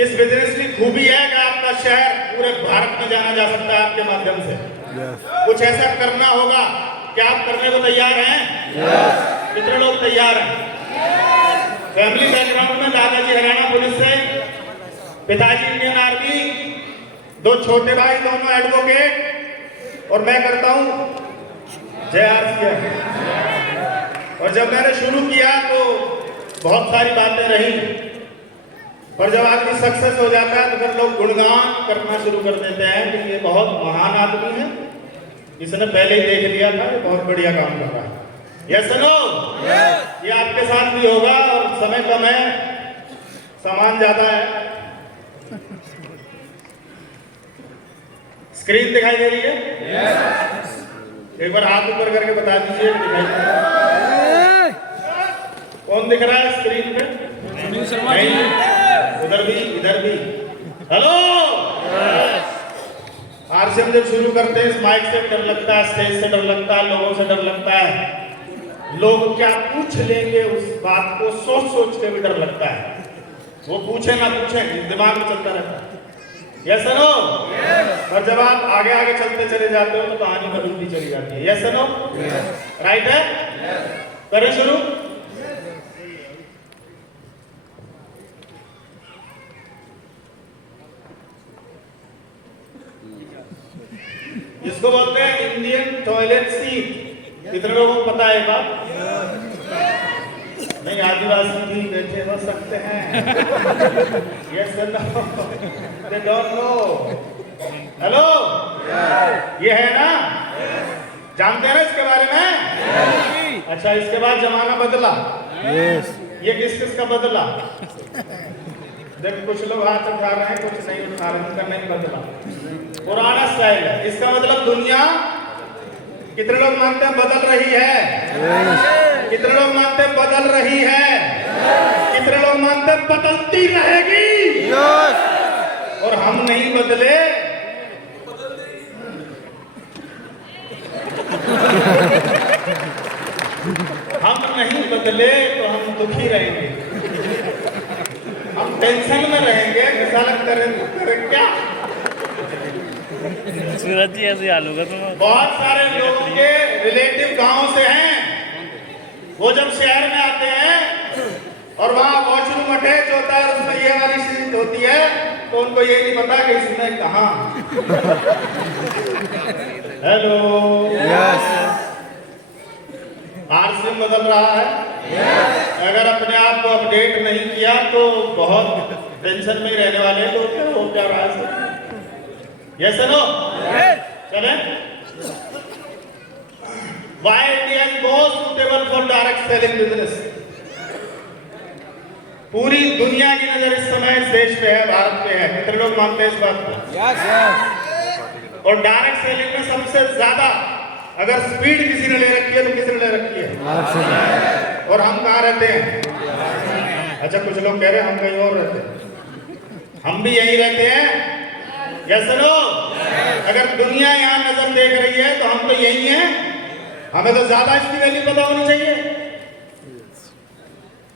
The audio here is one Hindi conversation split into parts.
इस बिजनेस की खूबी है कि आपका शहर पूरे भारत में जाना जा सकता है आपके माध्यम से। कुछ ऐसा करना होगा, क्या आप करने को तैयार हैं? कितने लोग तैयार हैं? फैमिली बैकग्राउंड में दादाजी हरियाणा पुलिस से, पिताजी इंडियन आर्मी, दो छोटे भाई दोनों एडवोकेट, और मैं करता हूं JRCF। और जब मैंने शुरू किया तो बहुत सारी बातें रही, और जब आदमी सक्सेस हो जाता है तो फिर लोग गुणगान करना शुरू कर देते हैं कि ये बहुत महान आदमी है, इसने पहले ही देख लिया था, ये बहुत बढ़िया काम कर रहा है। Yes no? ये आपके साथ भी होगा, और समय कम है, सामान ज्यादा है। स्क्रीन दिखाई दे रही है? एक बार हाथ ऊपर करके बता दीजिए दिखाई दे रहा है? कौन दिख रहा है स्क्रीन पे? उधर भी, इधर भी। हेलो। आरसीएम जब शुरू करते हैं इस माइक से डर लगता है, स्टेज से डर लगता है, लोगों से डर लगता है, लोग क्या पूछ लेंगे, उस बात को सोच सोच के भी डर लगता है। वो पूछे ना पूछे, दिमाग में चलता रहता है। Yes no? और जब आप आगे आगे चलते चले जाते हो तो कहानी बदलती चली जाती है। Yes no? राइट है? करें शुरू? इसको बोलते हैं इंडियन टॉयलेट सीट। कितने लोगों को पता है बात? नहीं, आदिवासी भी बैठे हो सकते हैं। Yes no? They don't know. Hello, ये है ना? जानते हैं ना इसके बारे में? अच्छा, इसके बाद जमाना बदला। ये किस किस का बदला? देखो, कुछ लोग हाथ उठा रहे हैं, कुछ नहीं उठा रहे हैं, उनका नहीं बदला, पुराना स्टाइल है। इसका मतलब दुनिया, कितने लोग मानते हैं बदल रही है? कितने लोग मानते हैं बदल रही है? कितने लोग मानते हैं बदलती रहेगी? और हम नहीं बदले हम नहीं बदले तो हम दुखी रहेंगे, हम टेंशन में रहेंगे, मिसाल करें क्या? सूरज जी ऐसे हाल होगा तुम। बहुत सारे लोगों के रिलेटिव गांव से हैं, वो जब शहर में आते हैं और वहाँ वॉशरूम अटैच होता है, उसमें ये वाली सीट होती है, तो उनको ये नहीं पता कि इसमें कहाँ। हेलो। आरसीएम बदल रहा है। अगर अपने आप को अपडेट नहीं किया तो बहुत टेंशन में ही रहने वाले लोग। हो क्या रहा है? Yes no? चले। Why India is most suitable for direct selling business? पूरी दुनिया की नजर इस समय इस देश पे है, भारत पे है। कितने लोग मानते हैं इस बात को? और डायरेक्ट सेलिंग में सबसे ज्यादा अगर स्पीड किसी ने ले रखी है तो किसी ने ले रखी है? और हम कहाँ रहते हैं? अच्छा, कुछ लोग कह रहे हैं हम कहीं और रहते हैं। हम भी यहीं रहते हैं। Yes no? अगर दुनिया यहाँ नजर देख रही है तो हम तो यही हैं। हमें तो ज्यादा इसकी वैल्यू पता होनी चाहिए।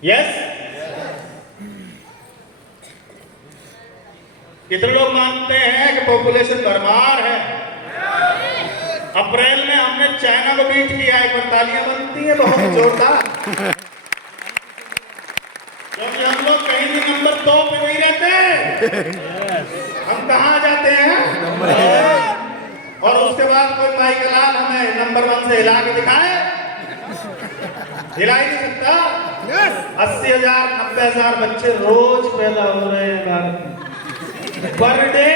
यस? कितने लोग मानते हैं कि पॉपुलेशन भरमार है? अप्रैल में हमने चाइना को बीट किया है, पर तालियां बनती है बहुत जोरदार, क्योंकि हम लोग कहीं भी नंबर 2 पे नहीं रहते। हम कहाँ जाते हैं? और उसके बाद कोई माइकलाल हमें नंबर 1 से हिला के दिखाए? हिला ही नहीं सकता। 80,000 90,000 बच्चे रोज पैदा हो रहे हैं भारत में, पर डे।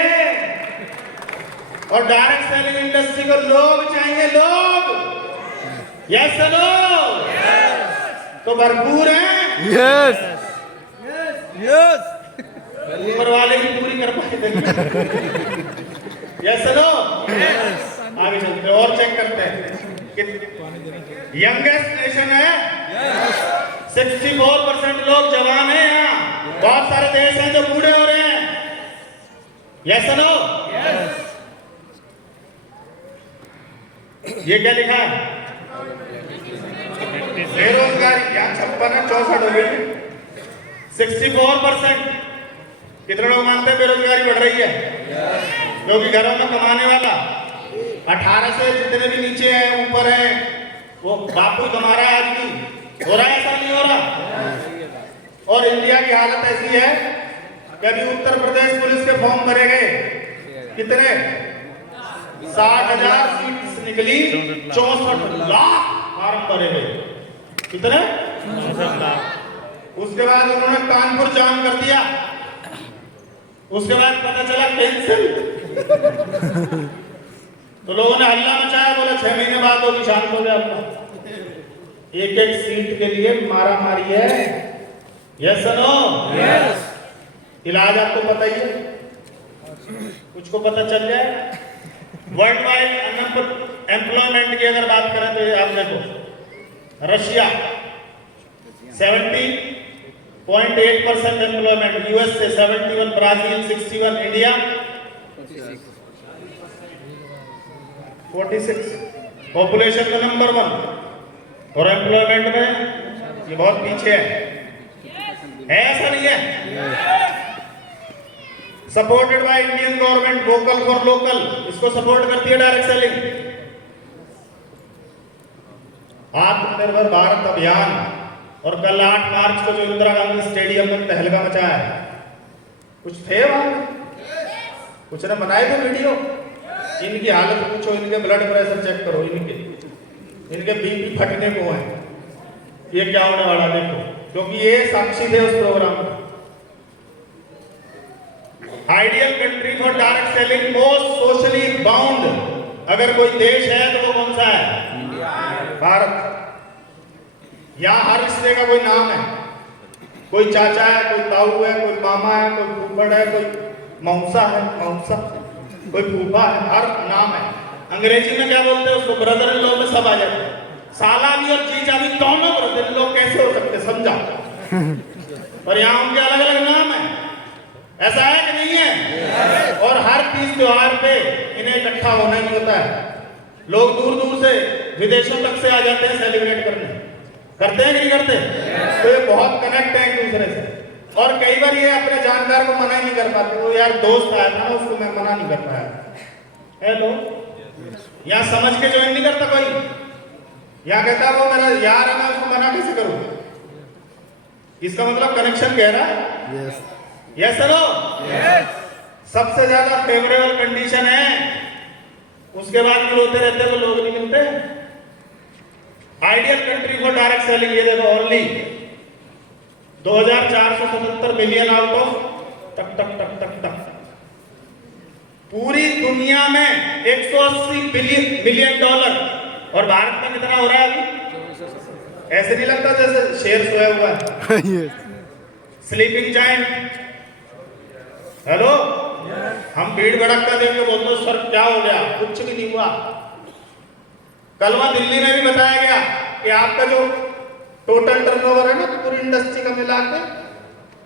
और डायरेक्ट सेलिंग इंडस्ट्री को लोग चाहिए, लोग। Yes no? तो भरपूर है। यस। ऊपर वाले ही पूरी कर पाए। Yes no? आगे चलते हैं और चेक करते हैं। यंगेस्ट नेशन है, 64% लोग जवान हैं यहाँ। बहुत सारे देश हैं जो बूढ़े हो रहे हैं। Yes no? ये क्या लिखा है? बेरोजगारी यहाँ 56 है, 64 हो गई। 64%। कितने लोग मानते हैं बेरोजगारी बढ़ रही है? क्योंकि घरों में कमाने वाला 18 से जितने भी नीचे हैं ऊपर हैं वो बापू कमा रहा है आज भी। हो रहा है ऐसा नहीं हो रहा? और इंडिया की हालत ऐसी है कि अभी उत्तर प्रदेश पुलिस के फॉर्म भरे गए, कितने 60,000 सीट निकली, 64 लाख फॉर्म भरे गए। कितने? 64 लाख। उसके बाद उन्होंने कानपुर जाम कर दिया, उसके बाद पता चला कैंसिल। तो लोगों ने हल्ला मचाया, बोला 6 महीने बाद होगी, शांत हो गया अपना। एक सीट के लिए मारा मारी है। Yes no? यस। इलाज आपको पता ही है, कुछ को पता चल जाए। वर्ल्ड वाइड एम्प्लॉयमेंट की अगर बात करें तो आप देखो, रशिया 70.8% एम्प्लॉयमेंट, यूएस से 71, ब्राजील 61, इंडिया 46, पॉपुलेशन का नंबर 1 और एम्प्लॉयमेंट में ये बहुत पीछे है ऐसा नहीं है? Supported by Indian government, vocal for local, इसको सपोर्ट करती है डायरेक्ट सेलिंग। आत्मनिर्भर भारत अभियान, और कल 8 मार्च को जो इंदिरा गांधी स्टेडियम में तहलका मचाया है, कुछ थे वहां? कुछ ने बनाए थे वीडियो? इनकी हालत पूछो, इनके ब्लड प्रेशर चेक करो, इनके बीपी फटने को है। ये क्या होने वाला देखो, क्योंकि ये साक्षी थे उस प्रोग्राम में। Ideal country for direct selling, most socially bound अगर कोई देश है तो वो कौन सा है? भारत। यहाँ हर रिश्ते का कोई नाम है, कोई चाचा है, कोई ताऊ है, कोई मामा है, कोई फूफड़ है, कोई मौसा है, कोई फूफा है, हर नाम है। अंग्रेजी में क्या बोलते हैं उसको? ब्रदर इन लॉ में सब आ जाते हैं। साला भी और जीजा भी दोनों ब्रदर इन लॉ कैसे हो सकते, समझा? और यहाँ उनके अलग अलग नाम है, ऐसा है कि नहीं है? और हर तीज त्योहार पे इन्हें इकट्ठा होना ही होता है। लोग दूर दूर से विदेशों तक से आ जाते हैं सेलिब्रेट करने। करते हैं कि नहीं करते? तो ये बहुत कनेक्ट है एक दूसरे से। और कई बार ये अपने जानकार को मना ही नहीं कर पाते। वो यार दोस्त आया था ना, उसको मैं मना नहीं कर पाया। हेलो, यहाँ समझ के ज्वाइन नहीं करता कोई। यहाँ कहता वो मेरा यार है, मैं उसको मना कैसे करूँ? इसका मतलब कनेक्शन गहरा है। यस सर, सबसे ज्यादा फेवरेबल कंडीशन है, उसके बाद भी रोते रहते तो लोग नहीं मिलते। Ideal country for direct selling, ये देखो ओनली 2477 मिलियन आउट ऑफ टक टक टक टक टक। पूरी दुनिया में 180 मिलियन डॉलर, और भारत में कितना हो रहा है अभी? ऐसे नहीं लगता जैसे शेर सोया हुआ है। Sleeping giant. हेलो, हम भीड़ भड़क का देख के बोलते सर क्या हो गया? कुछ भी नहीं हुआ। कल वहां दिल्ली में भी बताया गया कि आपका जो टोटल टर्नओवर है ना पूरी इंडस्ट्री का मिला के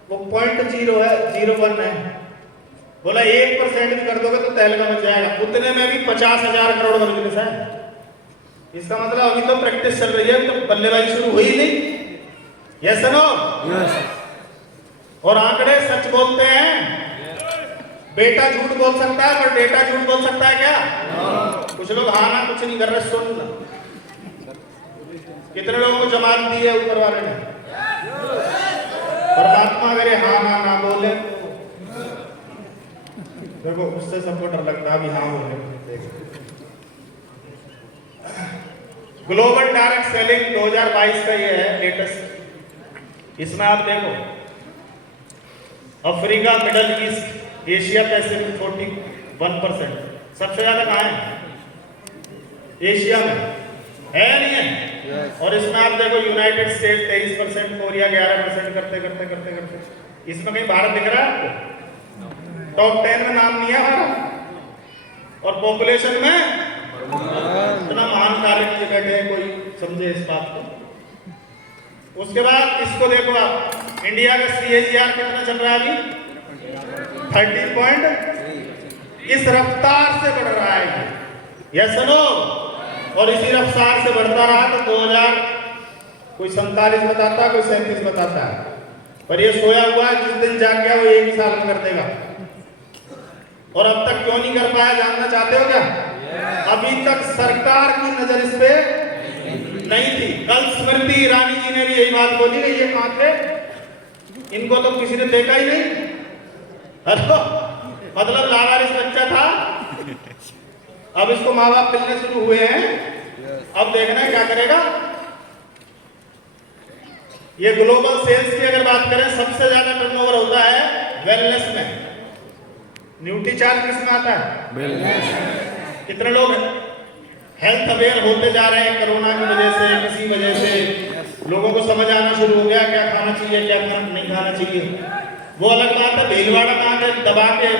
वो 0.01 है। बोला 1% भी कर दोगे तो तहलका मच जाएगा। उतने में भी 50,000 करोड़ का बिजनेस है। इसका मतलब अभी तो प्रैक्टिस चल रही है, तो बल्लेबाजी शुरू हुई नहीं। Yes no? और आंकड़े सच बोलते हैं। बेटा झूठ बोल सकता है पर डेटा झूठ बोल सकता है क्या? कुछ लोग हाँ ना कुछ नहीं कर रहे, सुन ना। कितने लोगों को जमानत दी है ऊपर वाले ने? परमात्मा अगर ये हाँ ना बोले, देखो उससे सबको डर लगता है हाँ बोले। ग्लोबल डायरेक्ट सेलिंग 2022 का ये है लेटेस्ट। इसमें आप देखो Africa, middle east, Asia Pacific 41%। सबसे ज्यादा कहाँ है? एशिया में है, नहीं है? और इसमें आप देखो यूनाइटेड स्टेट 23%, कोरिया 11%, करते करते करते करते इसमें कहीं भारत दिख रहा है आपको? टॉप 10 में नाम नहीं है हमारा। और पॉपुलेशन में इतना महान कार्य किए बैठे हैं, कोई समझे इस बात को। उसके बाद इसको देखो आप, इंडिया का CAGR कितना चल रहा है अभी? 30 पॉइंट। इस रफ्तार से बढ़ रहा है। Yes no? और इसी रफ्तार से बढ़ता रहा तो 2000 कोई 47 बताता, कोई 37 बताता है। पर ये सोया हुआ है, जिस दिन जाग गया वो 1 ही साल में कर देगा। और अब तक क्यों नहीं कर पाया, जानना चाहते हो क्या? अभी तक सरकार की नजर इस पे नहीं थी। कल स्मृति ईरानी जी ने भी यही बात बोली कि ये कहां थे, इनको तो किसी ने देखा ही नहीं। हेलो, मतलब लावारिस बच्चा था, अब इसको माँ बाप मिलने शुरू हुए हैं, अब देखना है क्या करेगा। ये ग्लोबल सेल्स की अगर बात करें, सबसे ज्यादा टर्नओवर होता है वेलनेस में। न्यूट्री चार्ज किसमें आता है? कितने लोग हेल्थ अवेयर होते जा रहे हैं कोरोना की वजह से, किसी वजह से लोगों को समझ आना शुरू हो गया क्या खाना चाहिए, क्या खाना नहीं खाना चाहिए। वो अलग बात है, भीलवाड़ा में आकर दबा के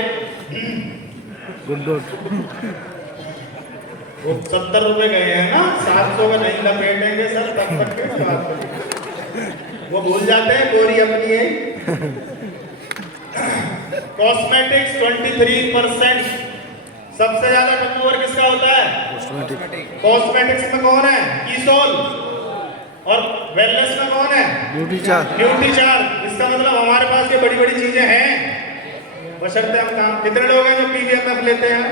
वो 70 रुपए गए हैं ना, 700 का नहीं लपेटेंगे सर, तब तक के बात करें। वो भूल जाते हैं गोरी अपनी है। कॉस्मेटिक्स 23%, सबसे ज्यादा टर्नओवर किसका होता है? कॉस्मेटिक्स में कौन है? कीसोल। और वेलनेस में कौन है? Nutri charge. इसका मतलब हमारे पास ये बड़ी बड़ी चीजें हैं, बशर्ते हम काम। कितने लोग हैं जो पीवीएमएफ लेते हैं?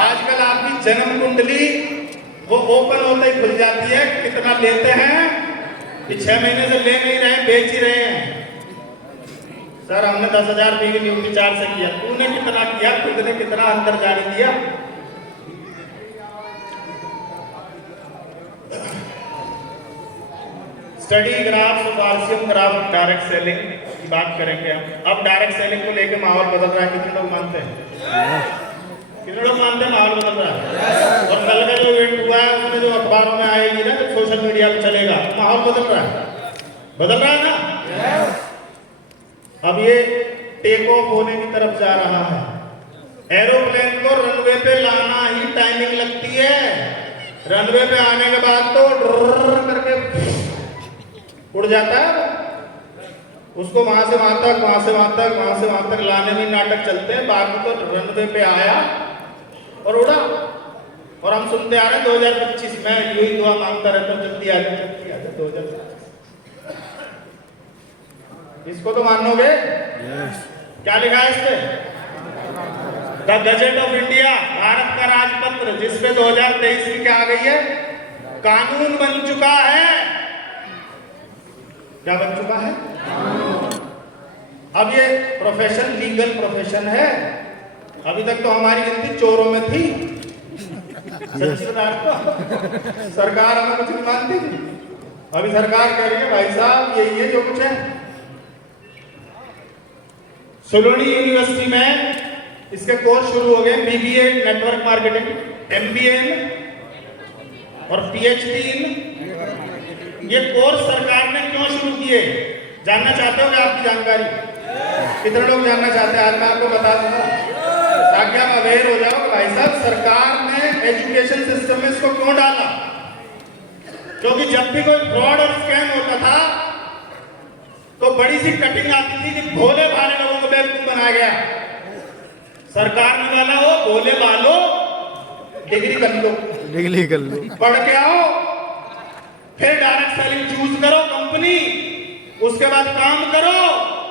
आजकल आपकी जन्म कुंडली वो ओपन होते ही खुल जाती है, कितना लेते हैं कि 6 महीने से ले नहीं रहे, बेच ही रहे हैं। सर हमने 10,000 पी न्यूट्री चार्ज से किया, तूने कितना किया, खुद ने कितना अंदर जाने दिया। Study graph of RCM graph direct selling की बात करेंगे हम। अब डायरेक्ट सेलिंग को लेकर माहौल बदल रहा है, कितने लोग मानते हैं? कितने लोग मानते हैं माहौल बदल रहा है? और कल का जो इवेंट हुआ है उसमें जो अखबारों में आएगी ना, जो सोशल मीडिया पे चलेगा, माहौल बदल रहा है ना। अब ये टेक ऑफ होने की तरफ जा रहा है। एरोप्लेन को रनवे पे लाना ही टाइमिंग लगती है, रनवे पे आने के बाद तो ड्रर करके उड़ जाता है। उसको वहां से वहां तक, वहां से वहां तक, वहां से वहां तक लाने में नाटक चलते हैं। बाकी तो रनवे पे आया और उड़ा। और हम सुनते आ रहे हैं 2025 में, यही दुआ मांगता रहता हूं, जल्दी आ जाए 2025। इसको तो मानोगे? क्या लिखा है इस पे? द गजेट ऑफ इंडिया, भारत का राजपत्र, जिसपे 2023 की क्या आ गई है? कानून बन चुका है। क्या बन चुका है? अब ये प्रोफेशन लीगल प्रोफेशन है। अभी तक तो हमारी गिनती चोरों में थी। सरकार हमें कुछ नहीं मानती थी। अभी सरकार कह रही है भाई साहब यही है जो कुछ है। सोलोनी यूनिवर्सिटी में इसके कोर्स शुरू हो गए, बीबीए नेटवर्क मार्केटिंग, एमबीए और पीएचडी इन। ये कोर्स सरकार ने क्यों शुरू किए, जानना चाहते हो क्या? आपकी जानकारी कितने लोग जानना चाहते हैं? आज मैं आपको बता दूंगा ताकि आप अवेयर हो जाओ। भाई साहब सरकार ने एजुकेशन सिस्टम में इसको क्यों डाला? क्योंकि जब भी कोई फ्रॉड और स्कैम होता था तो बड़ी सी कटिंग आती थी कि भोले भाले लोगों को बेवकूफ बनाया गया। सरकार ने बोला हो भोले भालो डिग्री कर लो, पढ़ के आओ, फिर डायरेक्ट सेलिंग चूज करो कंपनी, उसके बाद काम करो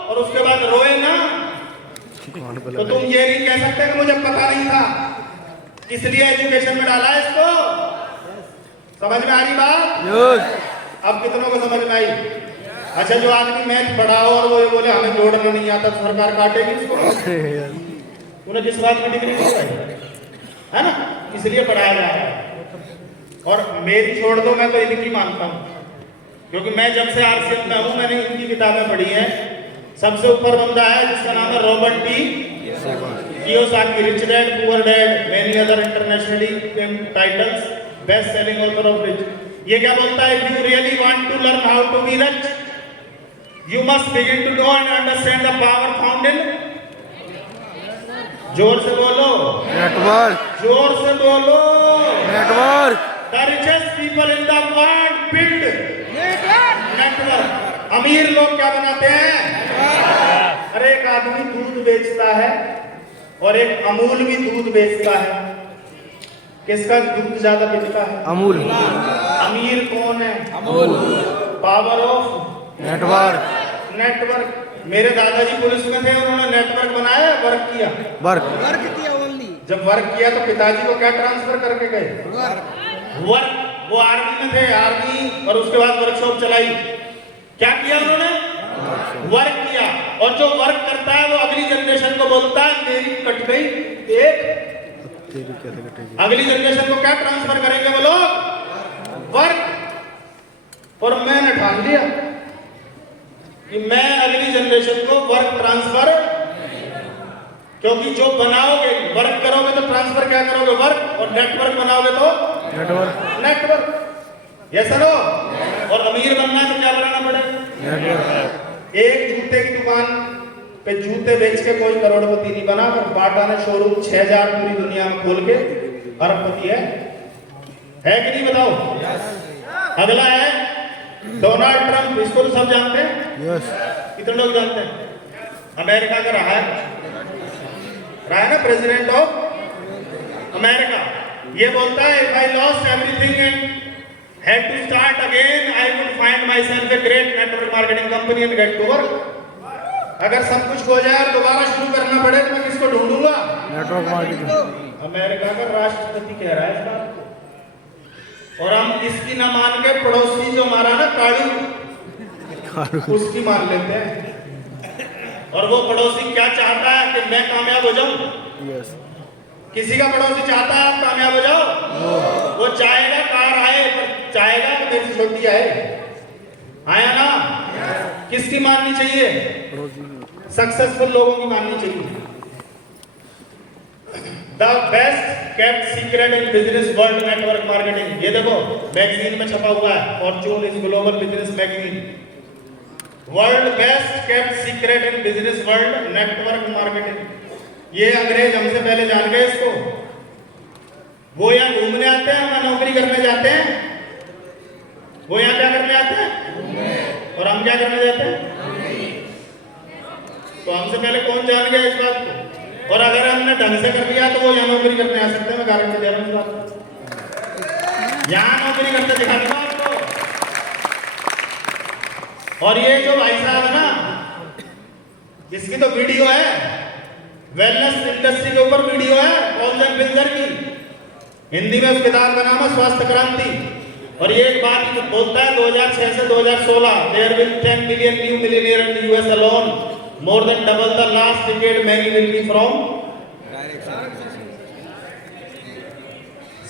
और उसके बाद रोए ना। तो तुम ये नहीं कह सकते कि मुझे पता नहीं था, इसलिए एजुकेशन में डाला है इसको। समझ में आ रही बात? अब कितनों को समझ में आई? अच्छा, जो आदमी मैथ पढ़ाओ और वो बोले हमें जोड़ना नहीं आता, तो सरकार काटेगी इसको। तूने जिस बात में डिग्री नहीं है ना, इसलिए पढ़ाया जा रहा है। और मेरी छोड़ दो, मैं तो इनकी मानता हूँ, क्योंकि मैं जब से आरसीएम में हूँ मैंने इनकी किताबें पढ़ी हैं। सबसे ऊपर बंदा है जिसका नाम है Robert T Kiyosaki, Rich Dad Poor Dad, many other internationally famed titles, best selling author of rich. ये क्या बोलता है? If you really want to learn how to be rich, you must begin to know and understand the power found in, जोर से बोलो, नेटवर्क, जोर से बोलो, network. The richest people in the world build network. अमीर लोग क्या बनाते हैं? अरे एक आदमी दूध बेचता है और एक अमूल भी दूध बेचता है, किसका दूध ज्यादा बिकता है? अमूल। अमीर कौन है? अमूल। Power of network. मेरे दादाजी पुलिस में थे, उन्होंने नेटवर्क बनाया, वर्क किया। वर्क किया ओनली। जब वर्क किया तो पिताजी को क्या ट्रांसफर करके गए? वर्क। वो आर्मी में थे, आर्मी, और उसके बाद वर्कशॉप चलाई। क्या किया उन्होंने? वर्क किया। और जो वर्क करता है वो अगली जनरेशन को बोलता है मेरी कट गई एक। अगली जनरेशन को क्या ट्रांसफर करेंगे वो लोग? वर्क। और मैंने ठान लिया कि मैं अगली जनरेशन को वर्क ट्रांसफर, क्योंकि जो बनाओगे, वर्क करोगे तो ट्रांसफर क्या करोगे? वर्क। और नेटवर्क बनाओगे तो नेटवर्क। ये सरो। और अमीर बनना है तो क्या बनाना पड़ेगा? एक जूते की दुकान पे जूते बेच के कोई करोड़पति नहीं बना, पर बाटा ने शोरूम 6000 पूरी दुनिया में खोल के अरबपति है कि नहीं? बताओ। अगला है डोनाल्ड ट्रंप, इसको तो सब जानते हैं। कितने लोग जानते हैं? अमेरिका का रहा है ना प्रेसिडेंट ऑफ अमेरिका। ये बोलता है if I lost everything and had to start again, I would find myself a great network marketing company and get to work. अगर सब कुछ हो जाए और दोबारा शुरू करना पड़े तो मैं किसको ढूंढूंगा? Network marketing. अमेरिका का राष्ट्रपति कह रहा है इस बात को। और हम इसकी ना मान के पड़ोसी जो हमारा ना काड़ू, उसकी मान लेते हैं। और वो पड़ोसी क्या चाहता है कि मैं कामयाब हो जाऊं? किसी का पड़ोसी चाहता है आप कामयाब हो जाओ? वो चाहेगा कार आए, पर चाहेगा कि मेरी छोटी आया ना? किसकी माननी चाहिए? सक्सेसफुल लोगों की माननी चाहिए। The best kept secret in business world network marketing. ये देखो मैगजीन में छपा हुआ है, Fortune is global business magazine. World best kept secret in business world network marketing. ये अंग्रेज हमसे पहले जान गए इसको। वो यहाँ घूमने आते हैं, हम नौकरी करने जाते हैं। वो यहाँ क्या करने आते हैं और हम क्या करने जाते हैं? तो हमसे पहले कौन जान गया इस बात को? और अगर हमने ढंग से कर लिया तो वो यहाँ नौकरी करने आ सकते हैं। मैं गारंटी दे रहा हूँ इस बात को। यहाँ नौकरी करते दिखा दूंगा आपको। और ये जो भाई साहब है ना, इसकी तो वीडियो है, वेलनेस इंडस्ट्री के ऊपर वीडियो है, पॉल बिल्जर की। हिंदी में उस किताब का नाम है स्वास्थ्य क्रांति। और ये एक बात बोलता है 2006 से 2016 there will 10 million new millionaire in US alone, more than double the last decade, many will be from.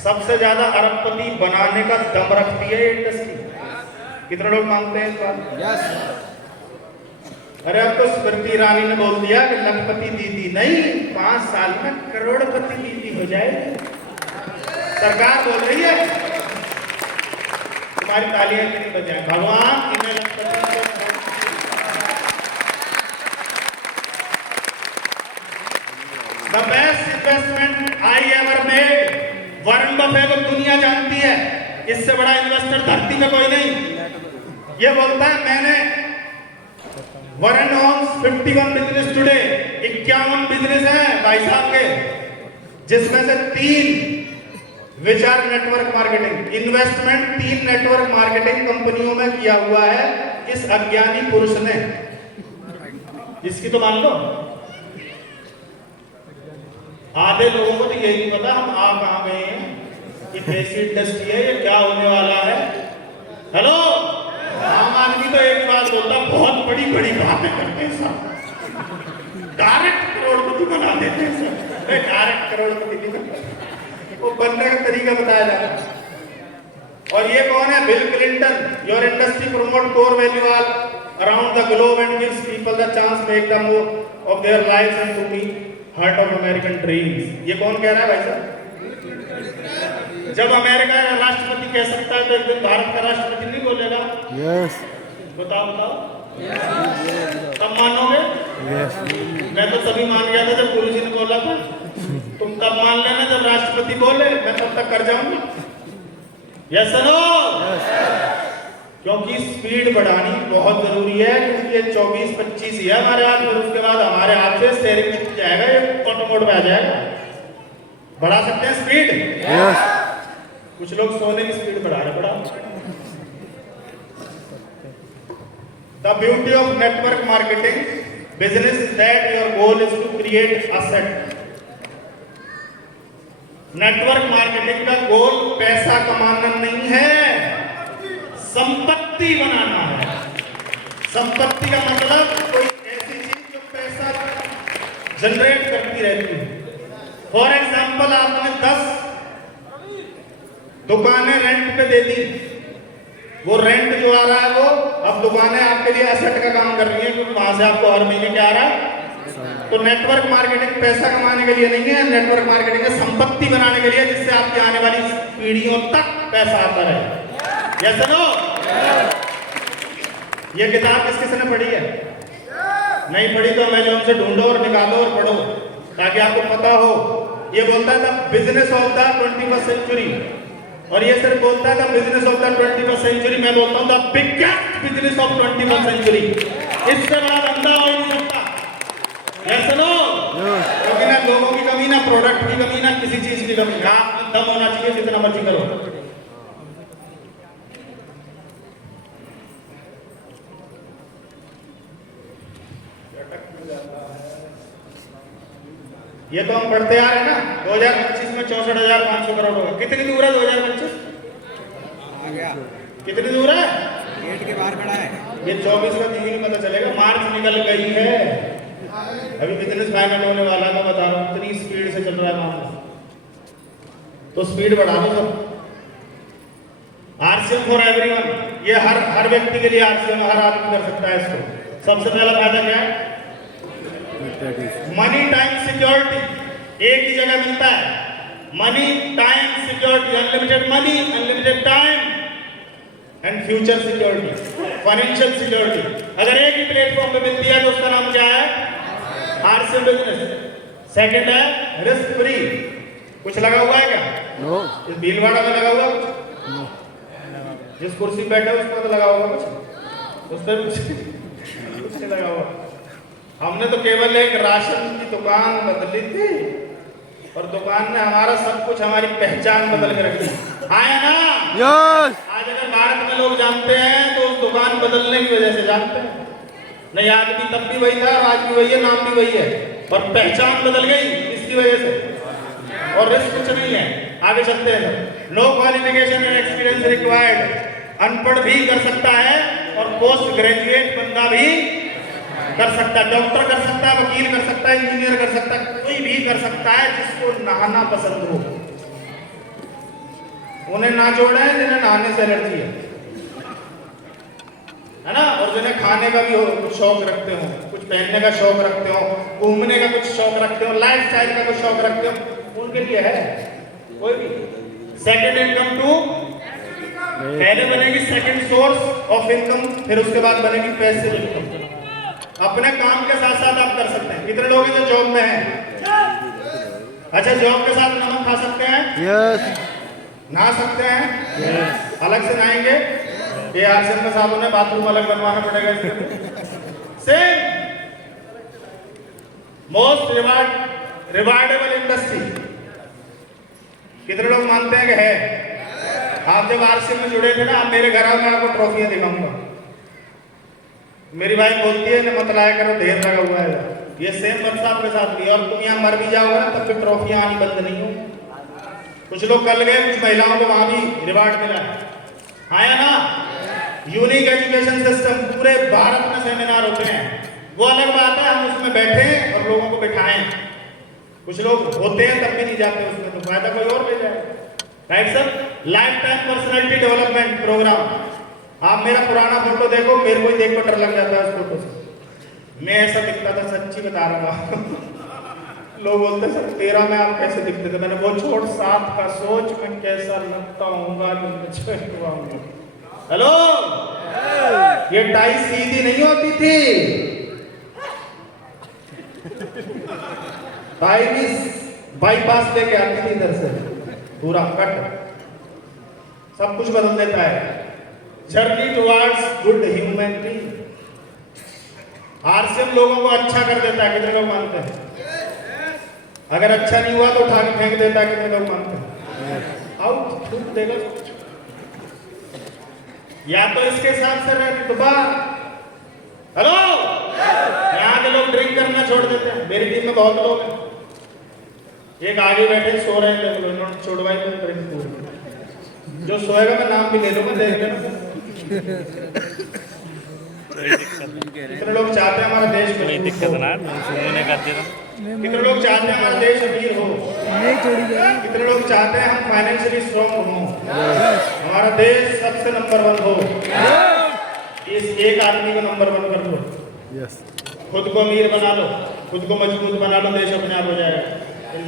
सबसे ज्यादा अरबपति बनाने का दम रखती है इंडस्ट्री। कितने लोग मानते हैं इस बात? अरे अब तो स्मृति ईरानी ने बोल दिया कि लखपति दीदी नहीं, 5 साल में करोड़पति दीदी हो जाए। सरकार बोल रही है। तुम्हारी तालियां नहीं बजाएं। भगवान इन्हें लखपति। The best investment I ever made. Warren Buffett को दुनिया जानती है, इससे बड़ा इन्वेस्टर धरती में कोई नहीं। ये बोलता है मैंने Warren owns 51 business today. 51 business है भाई साहब के, जिसमें से 3 which are network marketing. Investment 3 network marketing कंपनियों में किया हुआ है इस अज्ञानी पुरुष ने। इसकी तो मान लो। आधे लोगों को तो यही नहीं पता हम आ कहां गए हैं, ये कैसी इंडस्ट्री है, ये क्या होने वाला है। हेलो, आम आदमी तो एक बात बोलता, बहुत बड़ी बड़ी बातें करते हैं सब, डायरेक्ट करोड़पति बना देते हैं सब। डायरेक्ट करोड़पति नहीं बनता, वो बनने का तरीका बताया जा रहा है। और ये कौन है? Bill Clinton. Your industry promote core value all around the globe and gives people the chance make the more of their lives and to be heart of American dreams. ये कौन कह रहा है भाई साहब? जब अमेरिका का राष्ट्रपति कह सकता है तो एक दिन भारत का राष्ट्रपति नहीं बोलेगा? यस। बताओ तब मानोगे? यस। मैं तो तभी मान गया था जब गुरु जी ने बोला था। तुम तब मान लेना जब राष्ट्रपति बोले, मैं तब तक कर जाऊंगा। Yes no? क्योंकि स्पीड बढ़ानी बहुत जरूरी है, क्योंकि ये 24-25 ही है हमारे हाथ में। उसके बाद हमारे हाथ से स्टीयरिंग छूट जाएगा, ये ऑटो मोड पे आ जाएगा। बढ़ा सकते हैं स्पीड? यस। कुछ लोग सोने की स्पीड बढ़ा रहे। बढ़ा The beauty of network marketing business that your goal is to create asset. Network marketing का गोल पैसा कमाना नहीं है, संपत्ति बनाना है। संपत्ति का मतलब कोई ऐसी चीज जो पैसा जनरेट करती रहती है। फॉर एग्जाम्पल, आपने 10 दुकानें रेंट पे दे दी, वो रेंट जो आ रहा है वो अब दुकानें आपके लिए एसेट का काम कर रही हैं, क्योंकि वहां से आपको हर महीने क्या आ रहा है। तो नेटवर्क मार्केटिंग पैसा कमाने के लिए नहीं है, नेटवर्क मार्केटिंग है संपत्ति बनाने के लिए, जिससे आपकी आने वाली पीढ़ियों तक पैसा आता रहे। Yes no? ये किताब किस किसने पढ़ी है? नहीं पढ़ी तो अमेज़न से ढूंढो और निकालो और पढ़ो, ताकि आपको पता हो। ये बोलता था business of the 21st century, और ये सिर्फ बोलता था business of the 21st century. मैं बोलता हूँ the biggest business of 21st century. इससे बड़ा धंधा हो नहीं सकता। Yes no? क्योंकि ना लोगों की कमी, ना प्रोडक्ट की कमी, ना किसी चीज की कमी। आप में दम होना चाहिए, जितना मर्जी करो। ये तो हम बढ़ते आ रहे हैं ना। 2025 में 64,500 करोड़ होगा। कितनी दूर है 2025? आ गया। कितनी दूर है? गेट के बाहर खड़ा है। ये 24 का दिन ही पता चलेगा। मार्च निकल गई है, अभी बिजनेस फाइनल होने वाला है। मैं बता रहा हूँ इतनी स्पीड से चल रहा है काम, तो स्पीड बढ़ा दो सब। आरसीएम फॉर एवरीवन, ये हर व्यक्ति के लिए आरसीएम, हर आदमी कर सकता है इसको। सबसे पहला फायदा क्या है? मनी टाइम सिक्योरिटी एक ही जगह मिलता है। Money time security, unlimited money, unlimited time and future security, financial security अगर एक ही प्लेटफॉर्म पे मिलती है तो उसका नाम क्या है? RCM business. सेकंड है रिस्क फ्री। कुछ लगा हुआ है क्या? नो। इस भीलवाड़ा में लगा हुआ कुछ? नो। जिस कुर्सी पे बैठे उस पर तो लगा हुआ कुछ? उस पर कुछ नहीं लगा हुआ। हमने तो केवल एक राशन की दुकान बदली थी, और दुकान ने हमारा सब कुछ, हमारी पहचान बदल के रखी। आया ना? यस। आज अगर भारत में लोग जानते हैं तो उस दुकान बदलने की वजह से जानते हैं। नहीं, आदमी तब भी वही था और आज भी वही है, नाम भी वही है, और पहचान बदल गई इसकी वजह से। और रिस्क कुछ नहीं है। आगे चलते हैं। No qualification and experience required. अनपढ़ भी कर सकता है और पोस्ट ग्रेजुएट बंदा भी कर सकता है। डॉक्टर कर सकता है, वकील कर सकता है, इंजीनियर कर सकता है, कोई भी कर सकता है जिसको नहाना पसंद हो। उन्हें ना जोड़े जिन्हें नहाने से एलर्जी है ना, और जिन्हें खाने का भी कुछ शौक रखते हो, कुछ पहनने का शौक रखते हो, घूमने का कुछ शौक रखते हो, लाइफ स्टाइल का कुछ शौक रखते हो, उनके लिए है कोई भी। सेकेंड इनकम टू, पहले बनेगी सेकेंड सोर्स ऑफ इनकम, फिर उसके बाद बनेगी पैसिव इनकम। अपने काम के साथ साथ आप कर सकते हैं। कितने लोग हैं जो जॉब में हैं? अच्छा, जॉब के साथ नमक खा सकते हैं? यस। नहा सकते हैं? यस। अलग से नहाएंगे? ये आरसीएम का साबुन है, बाथरूम अलग बनवाना पड़ेगा इसके लिए। Same most rewardable industry. कितने लोग मानते हैं कि है? आप जब आरसीएम में जुड़े थे ना, आप मेरे घर आओ, मैं आपको ट्रॉफियां दिखाऊंगा। मेरी वाइफ बोलती है मत लाया करो, ढेर लगा हुआ है। ये सेम वर्ष आपके साथ भी, और तुम यहाँ मर भी जाओगे ना तब फिर ट्रॉफियां आनी बंद नहीं हो। कुछ लोग कल गए, कुछ महिलाओं को वहां भी रिवार्ड मिला। आया ना? यूनिक एजुकेशन सिस्टम, पूरे भारत में सेमिनार होते हैं। वो अलग बात है, हम उसमें बैठे और लोगों को बिठाएं। कुछ लोग होते हैं तब भी नहीं जाते उसमें, तो फायदा कोई और ले जाए। Right sir? Life time personality development programme. आप मेरा पुराना फोटो देखो, मेरे को ही देख कर डर लग जाता है उस फोटो से। मैं ऐसा दिखता था, सच्ची बता रहा हूँ। लोग बोलते सर 13 में आप कैसे दिखते थे? मैंने वो छोड़, 7 का सोच मैं कैसा लगता हूँगा। हेलो, ये टाई सीधी नहीं होती थी, टाई भी बाईपास लेके आती थी इधर से, पूरा कट। सब कुछ बदल देता है। Journey towards good humanity. RCM लोगों को अच्छा कर देता है। कितने लोग मानते हैं? अगर अच्छा नहीं हुआ तो उठा के फेंक देता है। कितने लोग मानते हैं? आउट, थूक देगा। या तो इसके साथ से रहे तो बाहर, हेलो, यहाँ के लोग ड्रिंक करना छोड़ देते हैं। मेरी टीम में बहुत लोग हैं, एक आगे बैठे सो रहे हैं, उन्होंने छोड़वाई तो ड्रिंक पूरी। जो सोएगा मैं नाम भी ले लूंगा, देख लेना। कितने लोग चाहते हैं हमारा देश कोई मजबूत दिक्कत हो? ना सुनने का तेरा कितने लोग चाहते हैं हमारा देश अमीर हो? कितने लोग चाहते हैं हम फाइनेंशियली स्ट्रॉन्ग हो, हमारा देश सबसे नंबर 1 हो? इस एक आदमी को नंबर 1 कर दो, खुद को अमीर बना लो, खुद को मजबूत बना लो, देश अपने आप हो जाएगा।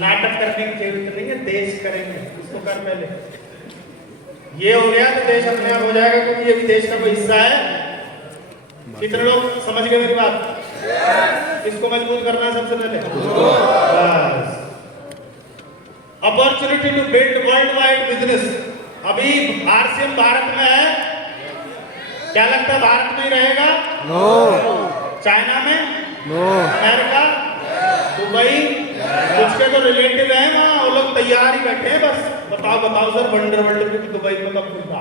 नाटक करने की जरूरत नहीं है, देश करेंगे, इसको कर पहले। ये हो गया तो देश अपने आप हो जाएगा, क्योंकि ये भी देश का कोई हिस्सा है। कितने लोग समझ गए मेरी बात? इसको मजबूत करना है सबसे पहले। बस opportunity to build world wide business. अभी आरसीएम भारत में है, क्या लगता है भारत में ही रहेगा? चाइना में, अमेरिका, दुबई, कुछ के तो रिलेटिव है ना, वो लोग तैयार ही बैठे हैं। बस बताओ सर, वंडर वर्ल्ड में दुबई में कब खुलता?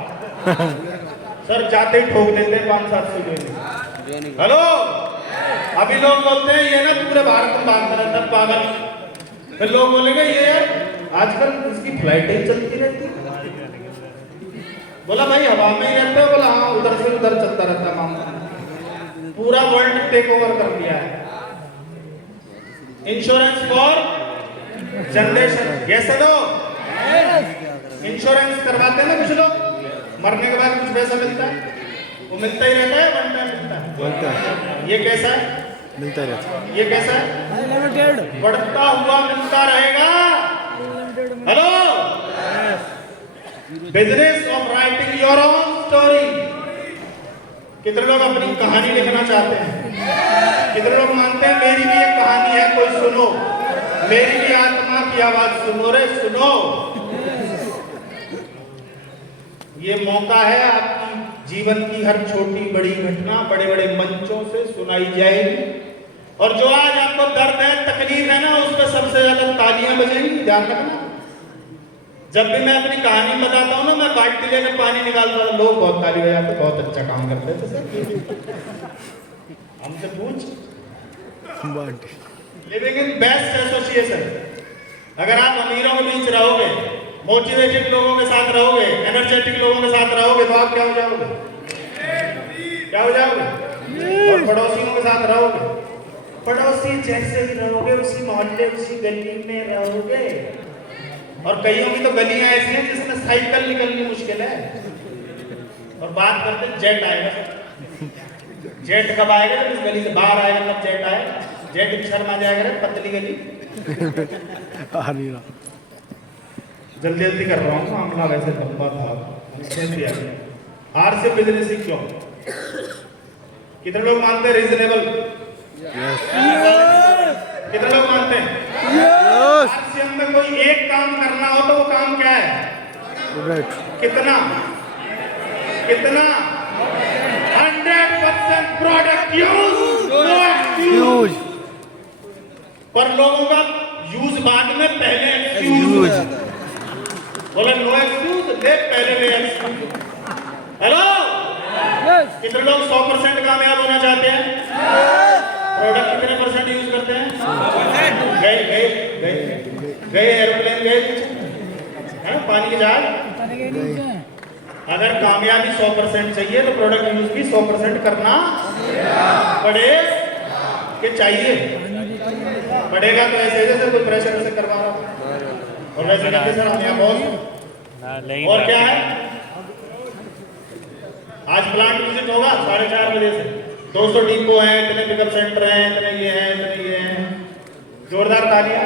सर जाते ही ठोक देते हैं 5-7 सौ। हेलो, अभी लोग बोलते हैं ये ना पूरे भारत में भागता रहता है पागल। फिर लोग बोलेंगे ये यार आजकल इसकी फ्लाइटें चलती रहती है। बोला भाई हवा में ही रहते हो? बोला हाँ, उधर से उधर चलता रहता है मामला। पूरा वर्ल्ड टेक ओवर कर दिया है। Insurance for generation, yes no? Insurance करवाते हैं ना कुछ लोग, मरने के बाद कुछ पैसा मिलता है, वो मिलता ही रहता है, बनता है। ये कैसा है? मिलता रहता। ये कैसा है? बढ़ता हुआ मिलता रहेगा। Hello, business of writing your own story. कितने लोग अपनी कहानी लिखना चाहते हैं? कितने लोग मानते हैं मेरी भी एक कहानी है, कोई सुनो, मेरी भी आत्मा की आवाज सुनो रे सुनो। ये मौका है, आपकी जीवन की हर छोटी बड़ी घटना बड़े बड़े मंचों से सुनाई जाएगी। और जो आज आपको दर्द है, तकलीफ है ना, उस पर सबसे ज्यादा तालियां बजेंगी। ध्यान रखना, जब भी मैं अपनी कहानी बताता हूँ ना, मैं बाल्टी लेकर पानी निकालता हूँ, लोग बहुत ताली बजाते, बहुत अच्छा काम करते थे सर। हमसे पूछ, लिविंग इन बेस्ट एसोसिएशन। अगर आप अमीरों के बीच रहोगे, मोटिवेटेड लोगों के साथ रहोगे, एनर्जेटिक लोगों के साथ रहोगे, तो आप क्या हो जाओगे? क्या हो जाओगे? और पड़ोसियों के साथ रहोगे, पड़ोसी जैसे ही रहोगे, उसी मोहल्ले उसी गली में रहोगे। और कईयों की तो गलियां ऐसी हैं जिसमें साइकिल निकलनी मुश्किल है। और बात करते हैं जेट आएगा। जेट कब आएगा? जब इस गली से बाहर आएगा तब जेट आएगा। जेट भी शर्मा जाएगा, पतली गली। जल्दी जल्दी कर रहा हूँ, मामला वैसे लंबा था। आर से बिजनेस ही क्यों? कितने लोग मानते हैं रीजनेबल? कितने लोग मानते हैं? आरसीएम में कोई एक काम करना हो तो वो काम क्या है? कितना? कितना? 100% प्रोडक्ट यूज। पर लोगों का यूज बाद में, पहले एक्सक्यूज। बोले नो एक्सक्यूज, ले पहले ले एक्सक्यूज। हेलो, कितने लोग 100% कामयाब होना चाहते हैं? प्रोडक्ट कितने % यूज करते हैं? गए एरोप्लेन गए, है ना, पानी के जहाज। अगर कामयाबी 100% चाहिए तो प्रोडक्ट यूज भी 100% करना पड़े कि चाहिए? पड़ेगा तो ऐसे जैसे कोई प्रेशर से करवा रहा, और वैसे करके सर हम यहाँ बहुत। और क्या है, आज प्लांट विजिट होगा 4:30 बजे से। 200 डिपो हैं, इतने पिकअप सेंटर हैं, इतने ये हैं, इतने ये हैं। जोरदार तालियां।